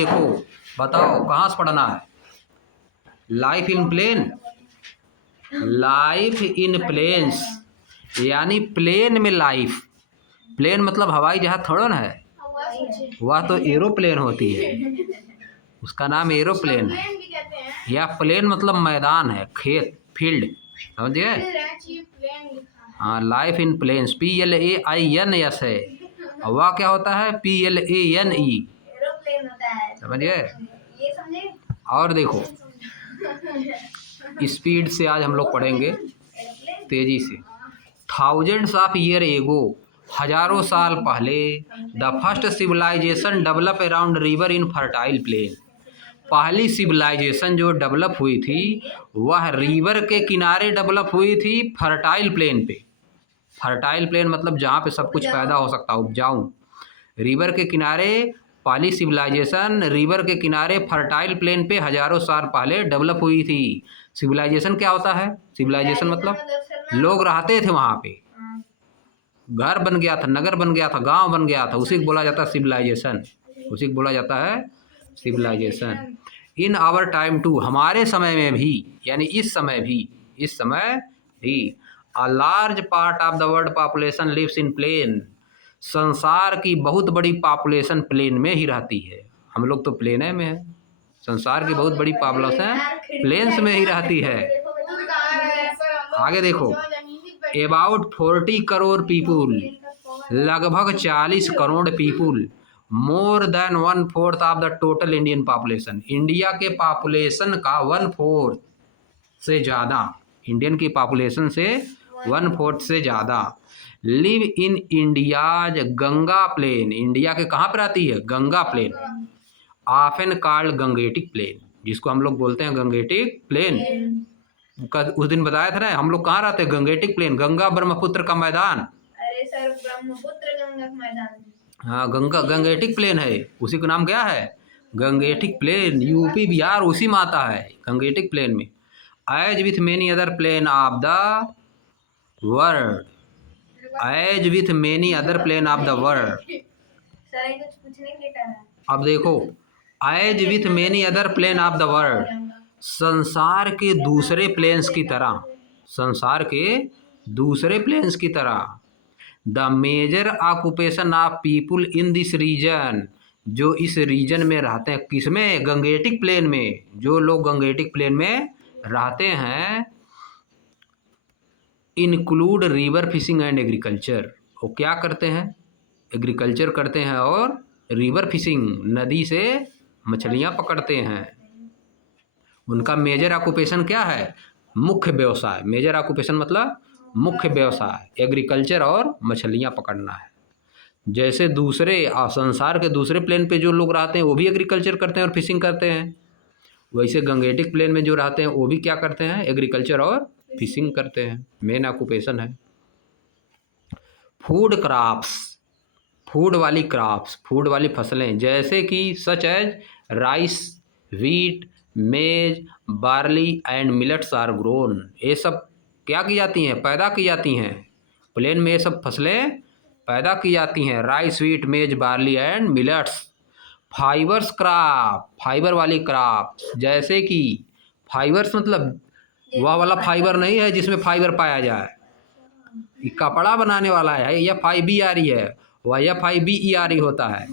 देखो, बताओ कहाँ से पढ़ना है? Life in plain, life in plains, यानी प्लेन में लाइफ। प्लेन मतलब हवाई जहाज थोड़ा ना है, वह तो एरोप्लेन होती है, उसका नाम एरोप्लेन है। या प्लेन मतलब मैदान है, खेत, फील्ड, समझिए। हाँ, लाइफ इन प्लेन्स, PLAINS है, और वह क्या होता है? PLANE, समझिए। और देखो, स्पीड से आज हम लोग पढ़ेंगे, तेजी से। थाउजेंड्स ऑफ ईयर एगो, हजारों साल पहले, the first civilization develop around river in fertile plain. पहली सिविलाइजेशन जो डेवलप हुई थी वह रिवर के किनारे डेवलप हुई थी, फर्टाइल प्लेन पे। फर्टाइल प्लेन मतलब जहाँ पे सब कुछ पैदा हो सकता है, उपजाऊ। रिवर के किनारे पहली सिविलाइजेशन रिवर के किनारे फर्टाइल प्लेन पे हजारों साल पहले डेवलप हुई थी। सिविलाइजेशन क्या होता है? सिविलाइजेशन मतलब लोग रहते थे वहाँ पे, घर बन गया था, नगर बन गया था, गांव बन गया था, उसी को बोला जाता है सिविलाइजेशन, उसी को बोला जाता है civilization. In our time too, हमारे समय में भी, यानी इस समय भी a large part of the world population lives in plain. संसार की बहुत बड़ी पॉपुलेशन प्लेन में ही रहती है। हम लोग तो प्लेन में है, संसार की बहुत बड़ी पॉपुलेशन प्लेन्स में ही रहती है। आगे देखो, अबाउट 40 करोड़ पीपुल, लगभग 40 crore people, more than 1/4 of the total Indian population. India के पॉपुलेशन का 1/4 से ज़्यादा, इंडियन की पॉपुलेशन से 1/4 से ज़्यादा live in India's Ganga plain. India के कहाँ पर आती है? Ganga plain, often called Gangetic plain, जिसको हम लोग बोलते हैं गंगेटिक प्लेन। उस दिन बताया था ना, हम लोग कहाँ रहते हैं? गंगेटिक प्लेन, गंगा ब्रह्मपुत्र का मैदान। अरे सर, ब्रह्मपुत्र गंगा का मैदान। हाँ, गंगा गंगेटिक प्लेन है, उसी का नाम क्या है? Gangetic plane. यूपी बिहार उसी में आता है, गंगेटिक प्लेन में। As with many other plain of the world, as with many other plain of the world. Sir कुछ पूछने के लिए कह रहा है। अब देखो, as with many other plain of the world, संसार के दूसरे प्लेन्स की तरह, संसार के दूसरे प्लेन्स की तरह। The major occupation of people in this region, जो इस रीजन में रहते हैं, किसमें? गंगेटिक प्लेन में। जो लोग गंगेटिक प्लेन में रहते हैं, include river fishing and agriculture. वो क्या करते हैं? एग्रीकल्चर करते हैं और रिवर फिशिंग, नदी से मछलियाँ पकड़ते हैं। उनका मेजर ऑक्यूपेशन क्या है? मुख्य व्यवसाय। मेजर ऑक्यूपेशन मतलब मुख्य व्यवसाय एग्रीकल्चर और मछलियाँ पकड़ना है। जैसे दूसरे संसार के दूसरे प्लेन पे जो लोग रहते हैं वो भी एग्रीकल्चर करते हैं और फिशिंग करते हैं, वैसे गंगेटिक प्लेन में जो रहते हैं वो भी क्या करते हैं? एग्रीकल्चर और फिशिंग करते हैं, मेन ऑक्यूपेशन है। फूड क्रॉप्स, फूड वाली क्रॉप्स, फूड वाली फसलें, जैसे कि such as rice, wheat, maize, barley and millets are grown. ये सब क्या की जाती हैं? पैदा की जाती हैं। प्लेन में ये सब फसलें पैदा की जाती हैं, rice, wheat, maize, barley and millets. Fibres crop, fibre वाली क्रॉप, जैसे कि फाइबर्स मतलब वह वाला फाइबर नहीं है जिसमें फाइबर पाया जाए, ये कपड़ा बनाने वाला है, FIBRE है, वह FIBERE होता है,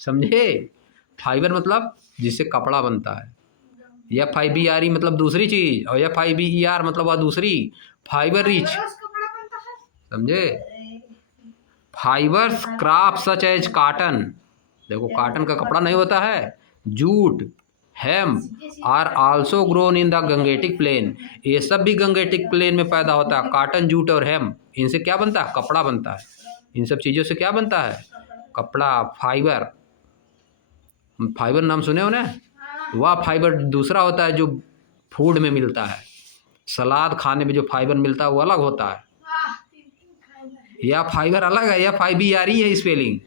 समझे? फाइबर मतलब जिससे कपड़ा बनता है, FIBRE मतलब दूसरी चीज़, और FIBER मतलब वह दूसरी, फाइबर रिच, समझे? Fibres crop such as cotton, देखो कॉटन का कपड़ा नहीं होता है, jute, hemp are also grown in the Gangetic plain. ये सब भी गंगेटिक प्लेन में पैदा होता है। कॉटन, जूट और हेम्प, इनसे क्या बनता है? कपड़ा बनता है। इन सब चीज़ों से क्या बनता है? कपड़ा, फाइबर। फाइबर नाम सुने हो ना? वह फाइबर दूसरा होता है जो फूड में मिलता है, सलाद खाने में जो फाइबर मिलता है वो अलग होता है। यह फाइबर अलग है, FIBRE है स्पेलिंग।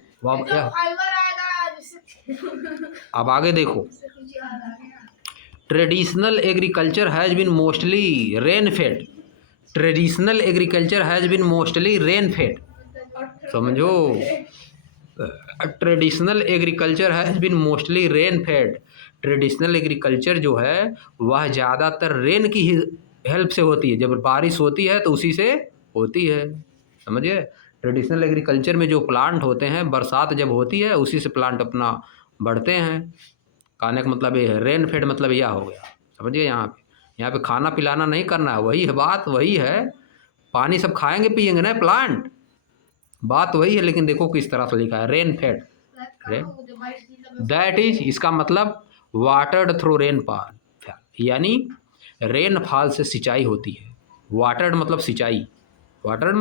अब आगे देखो, traditional agriculture has been mostly rain fed, traditional agriculture has been mostly rain fed, समझो। Traditional agriculture has been mostly rain fed. Traditional agriculture जो है वह ज़्यादातर रेन की ही हेल्प से होती है, जब बारिश होती है तो उसी से होती है, समझिए। ट्रेडिशनल एग्रीकल्चर में जो प्लांट होते हैं बरसात जब होती है उसी से प्लांट अपना बढ़ते हैं। कहने का मतलब ये है, रेन फेड मतलब यह हो गया, समझिए। यहाँ पे खाना पिलाना नहीं करना है, वही है बात, वही है। पानी सब खाएंगे पिएंगे ना प्लांट, बात वही है, लेकिन देखो किस तरह से लिखा है, रेन फेड। दैट इज, इसका मतलब वाटर्ड थ्रू रेनफॉल, यानी रेनफॉल से सिंचाई होती है। वाटर्ड मतलब सिंचाई, वाटर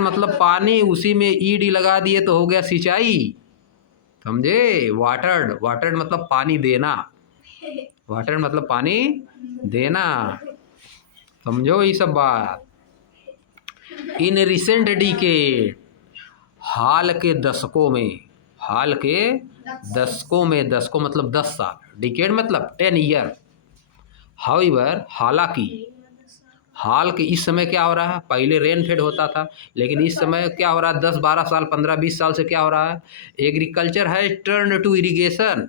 मतलब पानी, उसी में ईडी लगा दिए तो हो गया सिंचाई, समझे। वाटर्ड मतलब पानी देना, वाटर्ड मतलब पानी देना, समझो ये सब बात। इन रिसेंट डिकेड, हाल के दशकों में, हाल के दशकों में, दशकों मतलब 10 साल, डिकेड मतलब 10 ईयर। हाउएवर, हालांकि, हाल के इस समय क्या हो रहा है, पहले रेन फेड होता था, लेकिन इस समय क्या हो रहा है, 10-12 साल 15-20 साल से क्या हो रहा है, एग्रीकल्चर है टर्न टू इरिगेशन।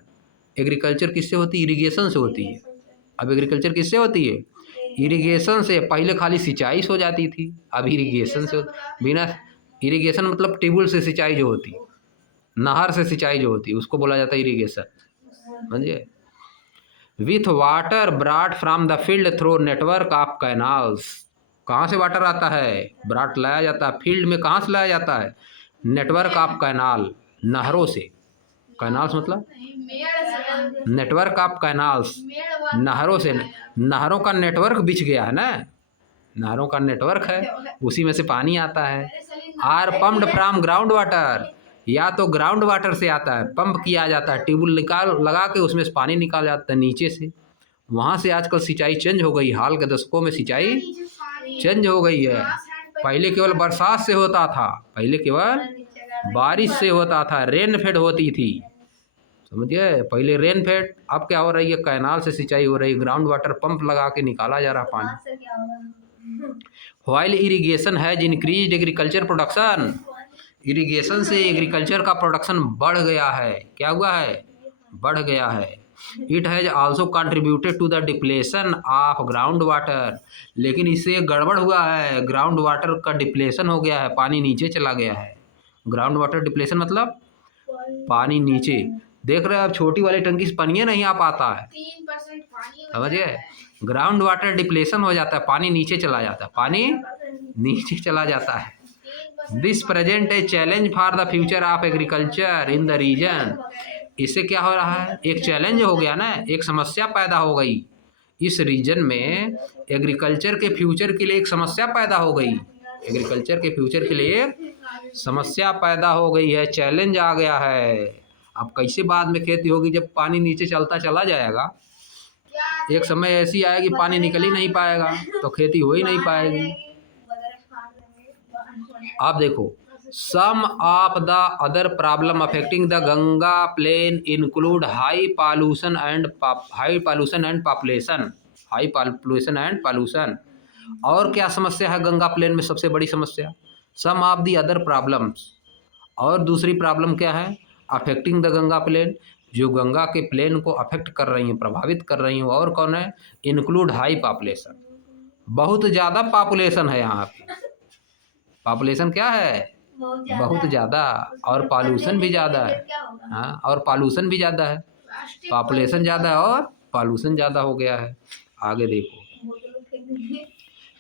एग्रीकल्चर किससे होती है, इरिगेशन से होती है। अब एग्रीकल्चर किससे होती है, इरिगेशन से। पहले खाली सिंचाई हो जाती थी, अब इरिगेशन से। बिना इरिगेशन मतलब ट्यूबवेल से सिंचाई जो होती, नहर से सिंचाई जो होती, उसको बोला जाता है इरिगेशन, समझिए। With water ब्राट from the field through network of canals. कहाँ से वाटर आता है, ब्राट लाया जाता है फील्ड में, कहाँ से लाया जाता है, नेटवर्क ऑफ कैनाल, नहरों से। कैनाल्स मतलब नेटवर्क ऑफ कैनाल्स, नहरों से। नहरों का नेटवर्क बिछ गया है ना, नहरों का नेटवर्क है, उसी में से पानी आता है। Are pumped from ground water, या तो ग्राउंड वाटर से आता है, पंप किया जाता है, ट्यूबवेल निकाल लगा के उसमें से पानी निकाल जाता है नीचे से, वहाँ से। आजकल सिंचाई चेंज हो गई, हाल के दशकों में सिंचाई चेंज हो गई है। पहले केवल बरसात से होता था, पहले केवल बारिश से होता था, रेन फेड होती थी, समझिए। पहले रेन फेड, अब क्या हो रही है, कैनाल से सिंचाई हो रही है, ग्राउंड वाटर पंप लगा के निकाला जा रहा है पानी। While irrigation has increased agriculture production, irrigation से एग्रीकल्चर का प्रोडक्शन बढ़ गया है, क्या हुआ है, बढ़ गया है। It has also contributed to the depletion of ground water, लेकिन इससे गड़बड़ हुआ है, ग्राउंड वाटर का डिप्लेशन हो गया है, पानी नीचे चला गया है। ग्राउंड वाटर डिप्लेशन मतलब पानी नीचे, देख रहे हो आप, छोटी वाली टंकी से पानी नहीं आ पाता है, 3% पानी समझिए। ग्राउंड वाटर डिप्लेशन हो जाता है, पानी नीचे चला जाता है, पानी नीचे चला जाता है। This present a challenge for the future of agriculture in the region. इससे क्या हो रहा है, एक चैलेंज हो गया ना, एक समस्या पैदा हो गई इस रीजन में, एग्रीकल्चर के फ्यूचर के लिए एक समस्या पैदा हो गई, एग्रीकल्चर के फ्यूचर के लिए समस्या पैदा हो गई है, चैलेंज आ गया है। अब कैसे बाद में खेती होगी, जब पानी नीचे चलता चला जाएगा, एक समय ऐसी आएगी पानी निकल ही नहीं पाएगा, तो खेती हो ही नहीं पाएगी। आप देखो, some of the other problem affecting the Ganga plain include high pollution and pollution. और क्या समस्या है गंगा प्लेन में, सबसे बड़ी समस्या, सम ऑफ द अदर प्रॉब्लम्स, और दूसरी प्रॉब्लम क्या है, अफेक्टिंग द गंगा प्लेन, जो गंगा के प्लेन को अफेक्ट कर रही हैं, प्रभावित कर रही हैं, और कौन है, इंक्लूड हाई पॉपुलेशन, बहुत ज़्यादा पॉपुलेशन है यहाँ पे, पॉपुलेशन क्या है, बहुत ज़्यादा, और पॉल्यूशन भी ज़्यादा है, हाँ, और पॉल्यूशन भी ज़्यादा है, पॉपुलेशन ज़्यादा है और पॉल्यूशन ज़्यादा हो गया है। आगे देखो,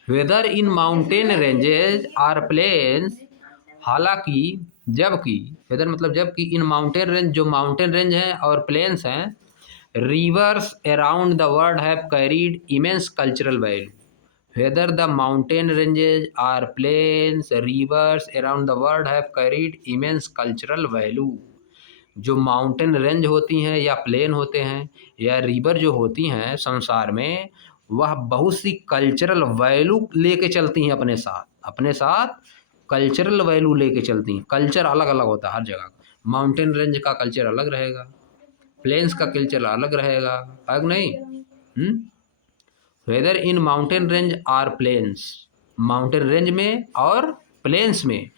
whether in mountain ranges or plains, हालांकि, जबकि, वेदर मतलब जबकि, इन माउंटेन रेंज, जो माउंटेन रेंज हैं और प्लेन्स हैं, rivers around the world have carried immense cultural value. Whether the mountain ranges or plains, rivers around the world have carried immense cultural value। जो mountain range होती हैं या plane होते हैं या रिवर जो होती हैं संसार में, वह बहुत सी कल्चरल वैल्यू लेके चलती हैं अपने साथ कल्चरल वैल्यू लेके चलती हैं। कल्चर अलग अलग होता है हर जगह, माउंटेन रेंज का कल्चर अलग रहेगा, प्लेन्स का कल्चर अलग रहेगा, अलग नहीं। Whether in mountain range or plains, mountain range में और प्लेन्स में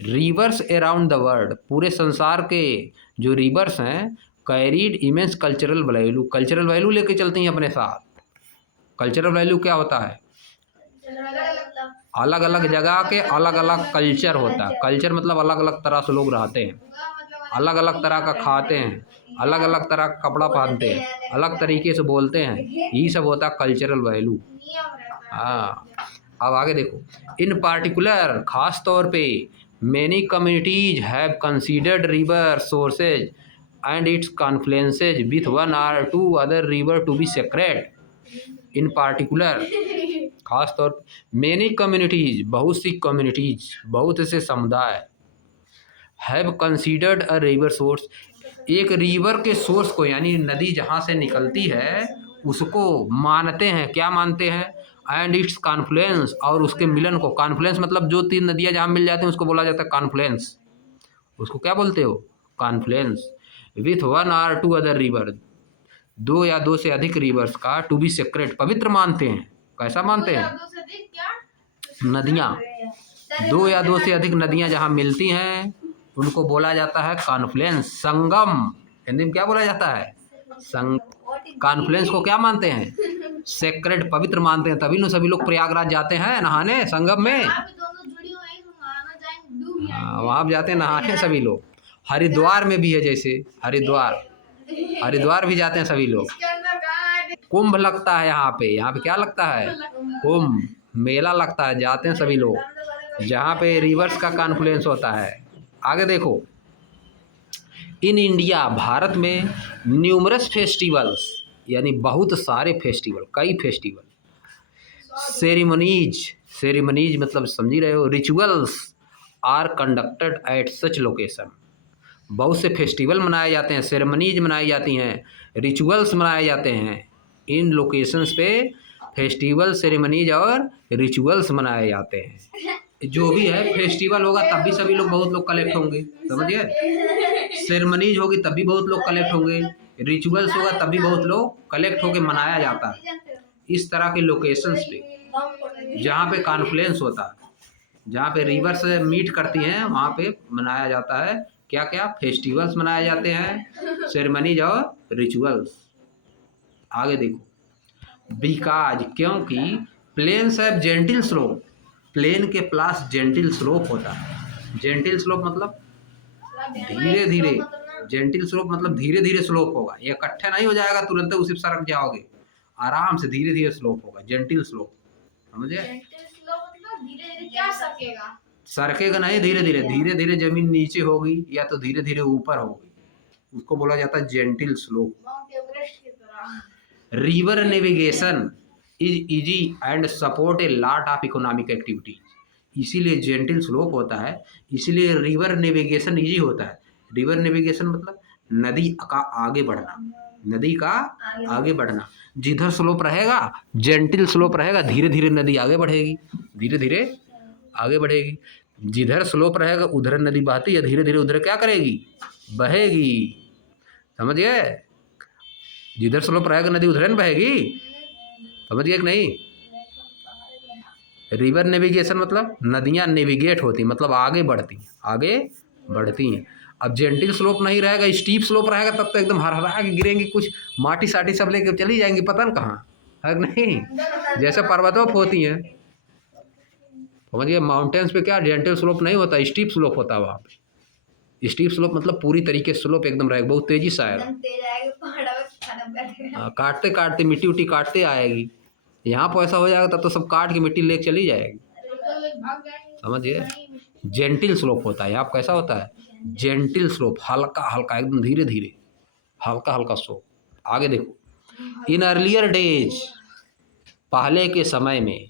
रिवर्स अराउंड द वर्ल्ड, पूरे संसार के जो रिवर्स हैं कैरीड इमेंस कल्चरल वैल्यू लेके चलती हैं अपने साथ। कल्चरल वैल्यू क्या होता है? अलग अलग जगह के अलग अलग कल्चर होता है। कल्चर मतलब अलग अलग तरह से लोग रहते हैं, अलग अलग तरह का खाते हैं, अलग अलग तरह का कपड़ा पहनते हैं, अलग तरीके से बोलते हैं, यही सब होता है कल्चरल वैल्यू। हाँ, अब आगे देखो। इन पार्टिकुलर, खास तौर पे, many communities have considered river sources and its confluences with one or two other river to be sacred. In particular, खास तौर पे, मैनी कम्युनिटीज, बहुत सी कम्युनिटीज, बहुत से समुदाय, have considered a river source, एक रिवर के सोर्स को यानी नदी जहाँ से निकलती है उसको मानते हैं। क्या मानते हैं? एंड इट्स कॉन्फ्लुएंस, और उसके मिलन को। कॉन्फ्लुएंस मतलब जो तीन नदियाँ जहाँ मिल जाती हैं उसको बोला जाता है कॉन्फ्लुएंस। उसको क्या बोलते हो? Confluence. With one or two other river, दो या दो से अधिक रिवर्स का टू बी सेक्रेट, पवित्र मानते हैं। कैसा मानते हैं? नदियाँ, दो या दो से अधिक नदियाँ जहाँ मिलती हैं उनको बोला जाता है कॉन्फ्लुएंस, संगम। हिंदी में क्या बोला जाता है? कॉन्फ्लुएंस को क्या मानते हैं? सेक्रेट, पवित्र मानते हैं। तभी ना सभी लोग प्रयागराज जाते हैं नहाने संगम में। वहाँ जाते हैं नहाने सभी लोग। हरिद्वार में भी है, जैसे हरिद्वार भी जाते हैं सभी लोग। कुंभ लगता है यहाँ पे क्या लगता है? कुंभ मेला लगता है, जाते हैं सभी लोग जहाँ पे रिवर्स का कॉन्फ्लुएंस होता है। आगे देखो। इन इंडिया, भारत में, न्यूमरस फेस्टिवल्स, यानी बहुत सारे फेस्टिवल, कई फेस्टिवल, सेरेमनीज मतलब समझ ही रहे हो, rituals are conducted at such location. बहुत से फेस्टिवल मनाए जाते हैं, सेरेमनीज मनाई जाती हैं, रिचुअल्स मनाए जाते हैं। इन लोकेशंस पे फेस्टिवल, सेरेमनीज और रिचुअल्स मनाए जाते हैं। जो भी है फेस्टिवल होगा तब भी सभी लोग, बहुत लोग कलेक्ट होंगे, समझिए। सेरेमनीज होगी तब भी बहुत लोग कलेक्ट होंगे, रिचुअल्स होगा तब भी बहुत लोग कलेक्ट होकर मनाया जाता है। इस तरह के लोकेशंस पे जहाँ पे कॉन्फ्लुएंस होता है, जहाँ पे रिवर्स मीट करती हैं, वहाँ पे मनाया जाता है क्या क्या? फेस्टिवल्स मनाए जाते हैं, सेरेमनीज और रिचुअल्स। आगे देखो। बिकॉज, क्योंकि, plains have gentle slope, plain के पास जेंटिल स्लोप होता है। जेंटिल स्लोप मतलब धीरे धीरे, जेंटिल स्लोप मतलब धीरे धीरे स्लोप होगा, ये इकट्ठे नहीं हो जाएगा तुरंत उसी पर सरक जाओगे, आराम से धीरे धीरे स्लोप होगा, जेंटिल स्लोप, समझे? सरकेगा नहीं, धीरे धीरे, धीरे धीरे जमीन नीचे होगी या तो धीरे धीरे ऊपर होगी, उसको बोला जाता है gentle slope. River navigation is easy and support a lot of economic activity, इसीलिए जेंटिल स्लोप होता है, इसीलिए रिवर नेविगेशन इजी होता है। रिवर नेविगेशन मतलब नदी का आगे बढ़ना, नदी का आगे बढ़ना। जिधर स्लोप रहेगा, जेंटिल स्लोप रहेगा, धीरे धीरे नदी आगे बढ़ेगी, धीरे धीरे आगे बढ़ेगी। जिधर स्लोप रहेगा उधर नदी बहती है, धीरे धीरे उधर क्या करेगी? बहेगी, समझ गए? जिधर स्लोप रहेगा नदी उधर न बहेगी, समझ गए कि नहीं? रिवर नेविगेशन मतलब नदियाँ नेविगेट होती, मतलब आगे बढ़ती हैं। अब जेंटिल स्लोप नहीं रहेगा, स्टीप स्लोप रहेगा, तब तो एकदम हरहरा के गिरेंगी, कुछ माटी साटी सब लेके चली जाएंगी, पता न कहाँ है नहीं, जैसे पर्वतों पर होती हैं, समझिए। माउंटेन्स पे क्या जेंटिल स्लोप नहीं होता, स्टीप स्लोप होता है वहाँ पे। स्टीप स्लोप मतलब पूरी तरीके से स्लोप एकदम रहेगा, बहुत तेजी से आएगा, काटते काटते मिट्टी उट्टी काटते आएगी। यहाँ पर ऐसा हो जाएगा तब तो सब काट के मिट्टी लेके चली जाएगी, समझिए। जेंटिल स्लोप होता है, यहाँ कैसा होता है? जेंटिल स्लोप, हल्का हल्का, एकदम धीरे धीरे, हल्का हल्का स्लोप। आगे देखो। इन अर्लियर डेज, पहले के समय में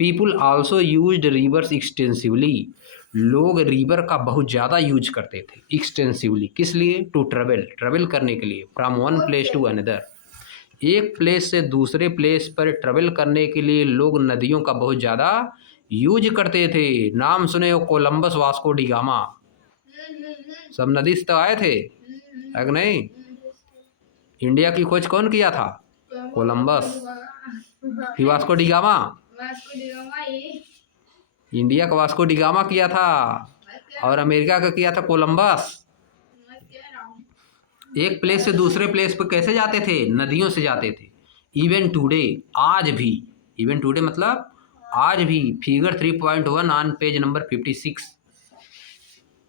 people also used reverse extensively, लोग रिवर का बहुत ज़्यादा यूज करते थे एक्सटेंसिवली। किस लिए? टू ट्रेवल करने के लिए, from one place to another, एक प्लेस से दूसरे प्लेस पर ट्रेवल करने के लिए लोग नदियों का बहुत ज़्यादा यूज करते थे। नाम सुने हो कोलंबस, वास्को डी गामा, सब नदी से तो आए थे, है कि नहीं? इंडिया की खोज कौन किया था? कोलंबस। फिर वास्को डी गामा, इंडिया का वास्को डिगामा किया था और अमेरिका का किया था कोलंबस। एक प्लेस से दूसरे प्लेस पर कैसे जाते थे? नदियों से जाते थे। इवन टुडे, आज भी, इवन टुडे मतलब आज भी, figure 3.1 on page number 56,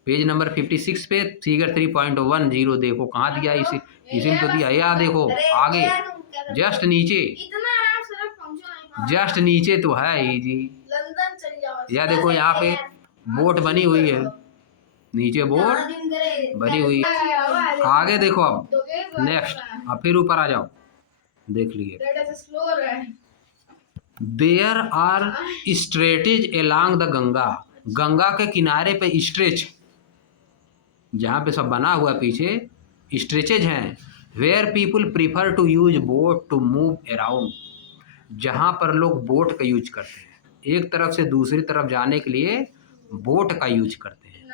page number 56 पे फिगर 3.10 देखो कहाँ दिया, इसी में तो दिया है। या देखो आगे जस्ट नीचे, जस्ट नीचे तो है ही जी। या देखो यहाँ पे बोट बनी हुई है, नीचे बोट बनी हुई है। आगे देखो, अब नेक्स्ट, अब फिर ऊपर आ जाओ, देख लिए। There are stretches along the Ganga, Ganga के किनारे पे स्ट्रेच, जहाँ पे सब बना हुआ पीछे स्ट्रेचेज हैं। Where people prefer to use boat to move around, जहाँ पर लोग बोट का यूज करते हैं, एक तरफ से दूसरी तरफ जाने के लिए बोट का यूज करते हैं।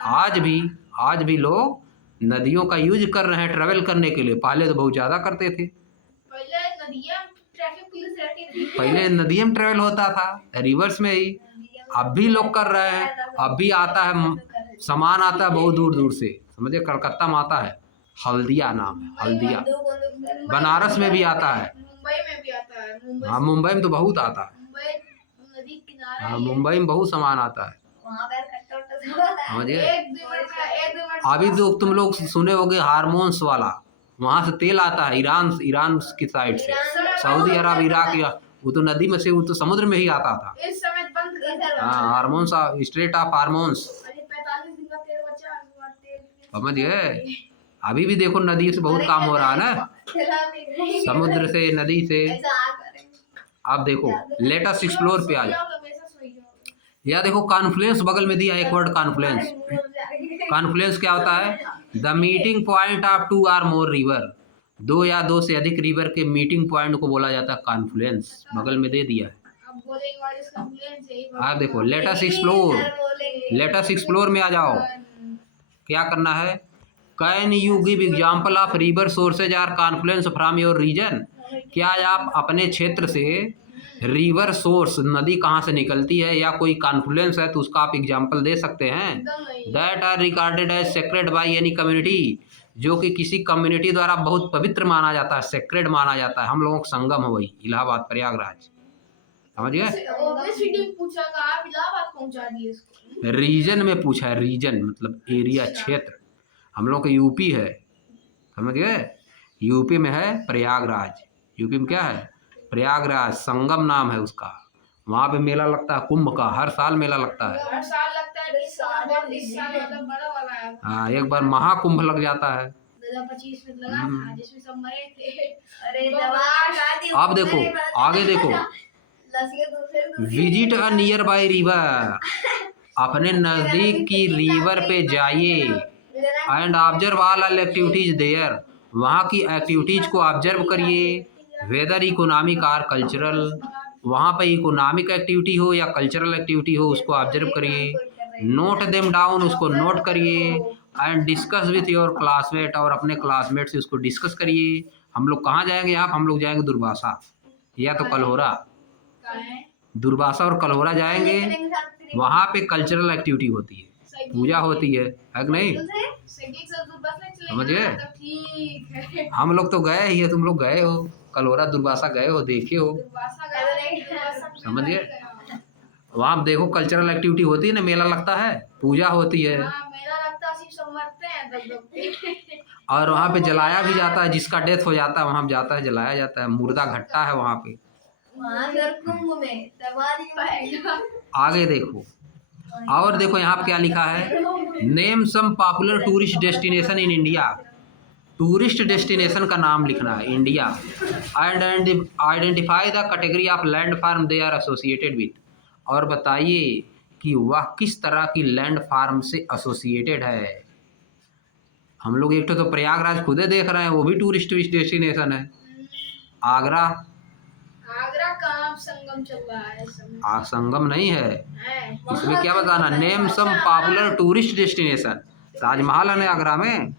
आज भी लोग नदियों का यूज कर रहे हैं ट्रेवल करने के लिए। पहले तो बहुत ज़्यादा करते थे, पहले नदियों में ट्रेवल होता था, रिवर्स में ही। अब भी लोग कर रहे हैं, अब भी आता है सामान, आता है बहुत दूर दूर से, समझे, कलकत्ता में आता है, हल्दिया नाम है, हल्दिया। बनारस में भी आता है, मुंबई में भी आता है। हाँ मुंबई में तो बहुत आता है, मुंबई नदी किनारा हाँ मुंबई में बहुत सामान आता है, समझे। अभी तो तुम लोग सुने होगे हार्मोन्स वाला, वहाँ से तेल आता है ईरान की साइड से, सऊदी अरब, इराक, या वो तो नदी में से, वो तो समुद्र में ही आता था। इस समय बंद कर दिया। हाँ हार्मोन्स, स्ट्रेट ऑफ हार्मोन्स, 45 दिन का तेल बचा, समझ गए। अभी भी देखो नदी से बहुत काम हो रहा है ना, समुद्र से, नदी से। अब देखो लेटेस्ट एक्सप्लोर पे आ जाओ। या देखो कॉन्फ्लुएंस बगल में दिया एक वर्ड, कॉन्फ्लुएंस। कॉन्फ्लुएंस क्या होता है? द मीटिंग पॉइंट ऑफ 2 और मोर रिवर, 2 या 2 से अधिक रिवर के मीटिंग पॉइंट को बोला जाता है कॉन्फ्लुएंस, बगल में दे दिया है। अब देखो लेटेस्ट एक्सप्लोर, लेटेस्ट एक्सप्लोर में आ जाओ। क्या करना है? Can you give example of river sources or confluence from your region, क्या आप अपने क्षेत्र से रिवर सोर्स, नदी कहाँ से निकलती है या कोई कॉन्फ्लुएंस है तो उसका आप एग्जाम्पल दे सकते हैं। That are recorded as sacred by any community, जो कि किसी कम्युनिटी द्वारा बहुत पवित्र माना जाता है, सेक्रेड माना जाता है। हम लोगों का संगम है वही, इलाहाबाद प्रयागराज, समझ गए। रीजन में पूछा है, रीजन मतलब एरिया, क्षेत्र। हम लोग का यूपी है, समझ गए, यूपी में है प्रयागराज। यूपी में क्या है? प्रयागराज, संगम नाम है उसका। वहाँ पे मेला लगता है कुंभ का, हर साल मेला लगता है, हर साल लगता है। इस साल मतलब बड़ा वाला है। हाँ एक बार महाकुंभ लग जाता है। 2025 में लगा था, जिसमें सब मरे थे। अरे दवा। अब देखो आगे देखो, visit a nearby river, अपने नजदीक की रिवर पे जाइए। And observe all activities there, वहाँ की एक्टिविटीज को ऑब्जर्व करिए। वेदर इकोनॉमिक आर कल्चरल, वहाँ पे इकोनॉमिक एक्टिविटी हो या कल्चरल एक्टिविटी हो उसको ऑब्जर्व करिए। नोट देम डाउन, उसको नोट करिए। And discuss with your classmate, और अपने क्लासमेट से उसको डिस्कस करिए। हम लोग कहाँ जाएंगे? आप, हम लोग जाएंगे दुर्वासा या तो कल्होरा, दुर्वासा और कल्होरा जाएंगे। वहाँ पे कल्चरल एक्टिविटी होती है, पूजा होती है कि नहीं, समझ गए। हम लोग तो गए ही है, तुम लोग गए हो कल्होरा, दुर्वासा गए हो, देखे हो, समझ गए। वहाँ देखो कल्चरल एक्टिविटी होती है ना, मेला लगता है, पूजा होती है, और वहाँ पे जलाया भी जाता है, जिसका डेथ हो जाता है वहाँ जाता है, जलाया जाता है, मुर्दा घट्टा है वहाँ पे। आगे देखो, और देखो यहाँ पे क्या लिखा है, name some popular tourist destination in India. Tourist destination का नाम लिखना है India. And identify the category of landform they are associated with, और बताइए कि वह किस तरह की लैंड फार्म से एसोसिएटेड है। हम लोग एक तो प्रयागराज खुदे देख रहे हैं, वो भी टूरिस्ट डेस्टिनेशन है। आगरा, आगरा कहाँ संगम चल रहा है? संगम नहीं है, इसमें क्या बताना, name some popular tourist destination. Taj Mahal है ना आगरा में,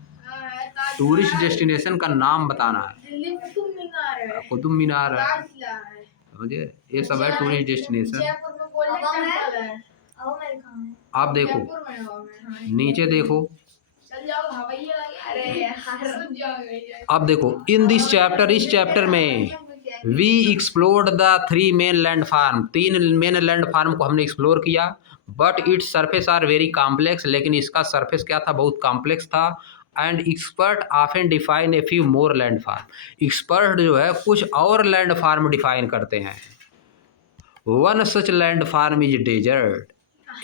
टूरिस्ट डेस्टिनेशन का नाम बताना है। कुतुब मीनार है, समझे, ये सब है टूरिस्ट डेस्टिनेशन। आप देखो जयपुर में हुआ मैं। नीचे देखो, चल जाओ हवाई लगे। अरे यार रुक जाओ भैया। अब देखो इन दिस चैप्टर, इस चैप्टर में we explored the 3 main landform, 3 main landform को हमने एक्सप्लोर किया। But its surface are very complex, लेकिन इसका सरफेस क्या था, बहुत कॉम्प्लेक्स था। And expert often define a few more landform, expert जो है कुछ और लैंड फार्म डिफाइन करते हैं। One such landform is desert,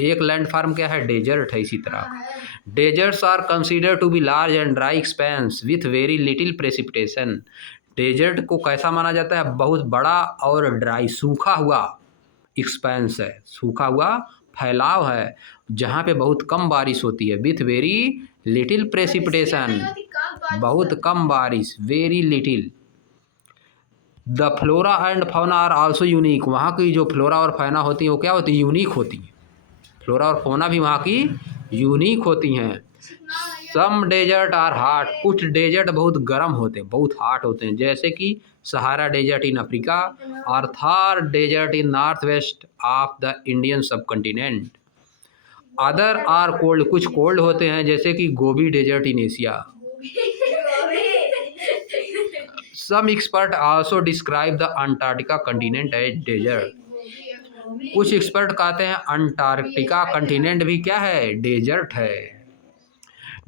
एक लैंड फार्म क्या है, डेजर्ट है। इसी तरह deserts are consider to be large and dry expanse with very little precipitation, desert को कैसा माना जाता है, बहुत बड़ा और ड्राई, सूखा हुआ एक्सपेंस है, सूखा हुआ फैलाव है, जहाँ पे बहुत कम बारिश होती है। विथ वेरी लिटिल प्रेसिपिटेशन, बहुत कम बारिश, very little. The flora and fauna are also unique, वहाँ की जो फ्लोरा और फौना होती हैं वो क्या होती है, यूनिक होती हैं। फ्लोरा और फौना भी वहाँ की यूनिक होती हैं। सम डेजर्ट आर हाट, कुछ डेजर्ट बहुत गर्म होते हैं, बहुत हाट होते हैं, जैसे कि सहारा डेजर्ट इन अफ्रीका और Thar desert in north west of the Indian subcontinent. Other are cold, कुछ कोल्ड होते हैं, जैसे कि Gobi desert in Asia. Some expert also describe the Antarctica continent as desert, कुछ एक्सपर्ट कहते हैं Antarctica continent भी क्या है, डेजर्ट है।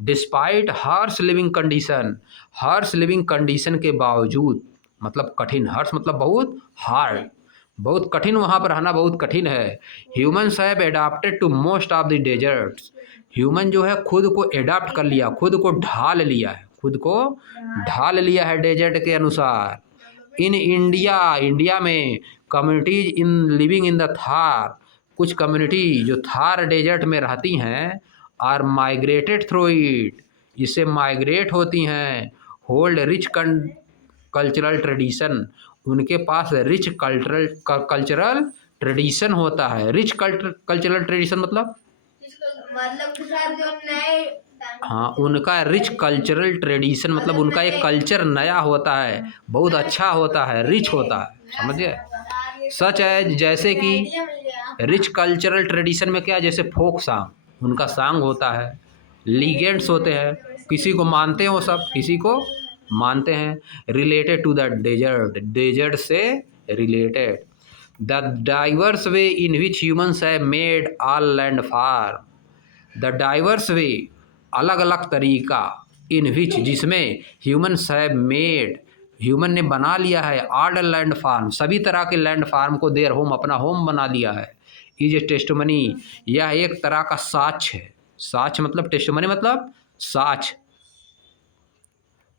Despite harsh living condition, harsh living condition के बावजूद, मतलब कठिन, हार्श मतलब बहुत हार्ड, बहुत कठिन, वहाँ पर रहना बहुत कठिन है। Humans have adapted to most of the deserts, human जो है खुद को एडाप्ट कर लिया, खुद को ढाल लिया है, खुद को ढाल लिया है डेजर्ट के अनुसार। इन इंडिया, इंडिया में communities in living in the Thar, कुछ कम्युनिटी जो थार डेजर्ट में रहती हैं, आर माइग्रेटेड थ्रू इट, इससे माइग्रेट होती हैं। होल्ड रिच कल्चरल ट्रेडिशन, उनके पास रिच कल्चरल ट्रेडिशन होता है। रिच कल्चरल ट्रेडिशन मतलब जो नए, हाँ, उनका रिच कल्चरल ट्रेडिशन मतलब उनका एक कल्चर नया होता है, बहुत अच्छा होता है, रिच होता है, समझिए। सच है, जैसे कि रिच कल्चरल ट्रेडिशन में क्या, जैसे फोक सॉन्ग, उनका सॉन्ग होता है, लीजेंड्स होते हैं, किसी को मानते हैं वो सब, किसी को मानते हैं। Related to the desert, desert से related. The diverse way in which humans have made all land farm, the diverse way, अलग अलग तरीका, इन विच, जिसमें ह्यूमन्स हैव मेड, ह्यूमन ने बना लिया है, ऑल लैंड फार्म, सभी तरह के लैंड फार्म को देयर होम, अपना होम बना लिया है। इज टेस्टमनी, यह एक तरह का साक्ष्य है, साक्ष्य मतलब टेस्टमनी मतलब साक्ष्य।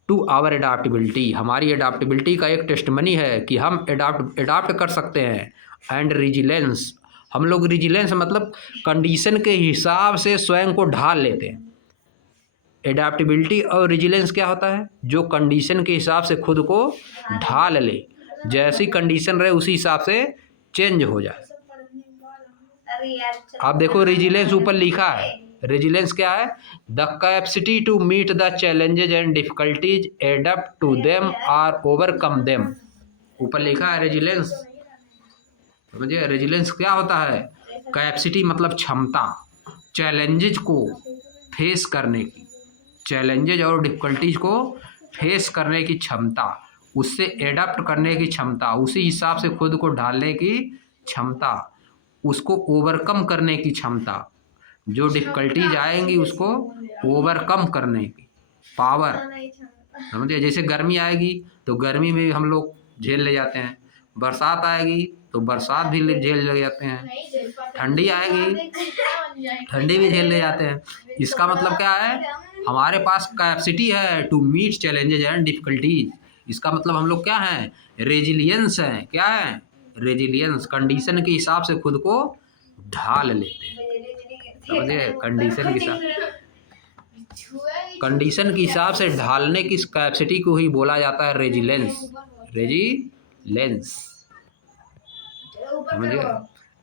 टू आवर एडाप्टेबिलिटी, हमारी एडाप्टेबिलिटी का एक टेस्टमनी है कि हम एडाप्ट कर सकते हैं। एंड रिजिलेंस, हम लोग रिजिलेंस मतलब कंडीशन के हिसाब से स्वयं को ढाल लेते हैं। एडाप्टेबिलिटी और रिजिलेंस क्या होता है, जो कंडीशन के हिसाब से खुद को ढाल ले, जैसी कंडीशन रहे उसी हिसाब से चेंज हो जाए। आप देखो रेजिलेंस ऊपर लिखा है, रेजिलेंस क्या है, the capacity to meet the challenges and difficulties, adapt to them और ओवरकम देम, ऊपर लिखा है रेजिलेंस। समझिए रेजिलेंस क्या होता है, कैपेसिटी मतलब क्षमता, चैलेंजेज को फेस करने की, चैलेंजेज और डिफिकल्टीज को फेस करने की क्षमता, उससे एडप्ट करने की क्षमता, उसी हिसाब से खुद को ढालने की क्षमता, उसको ओवरकम करने की क्षमता, जो डिफिकल्टीज आएंगी उसको ओवरकम करने की पावर। समझिए जैसे गर्मी आएगी तो गर्मी में हम लोग झेल ले जाते हैं, बरसात आएगी तो बरसात भी झेल ले जाते हैं, ठंडी आएगी ठंडी भी झेल ले जाते हैं। इसका मतलब क्या है, हमारे पास कैपेसिटी है to meet challenges and difficulties, इसका मतलब हम लोग क्या हैं, रेजिलियंस हैं, क्या है, रेजिलियंस, कंडीशन के हिसाब से खुद को ढाल लेते हैं। समझिए कंडीशन के हिसाब, कंडीशन के हिसाब से ढालने की कैपेसिटी को ही बोला जाता है रेजिलेंस, रेजिलेंस। समझिए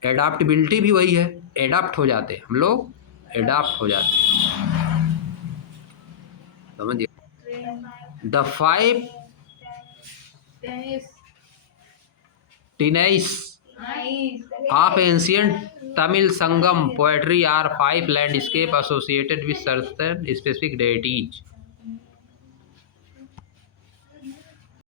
एडाप्टेबिलिटी भी वही है, एडाप्ट हो जाते हैं हम लोग, एडाप्ट हो जाते हैं। समझिए the 5 tenets of ancient Tamil Sangam poetry are five landscape associated with certain specific deities.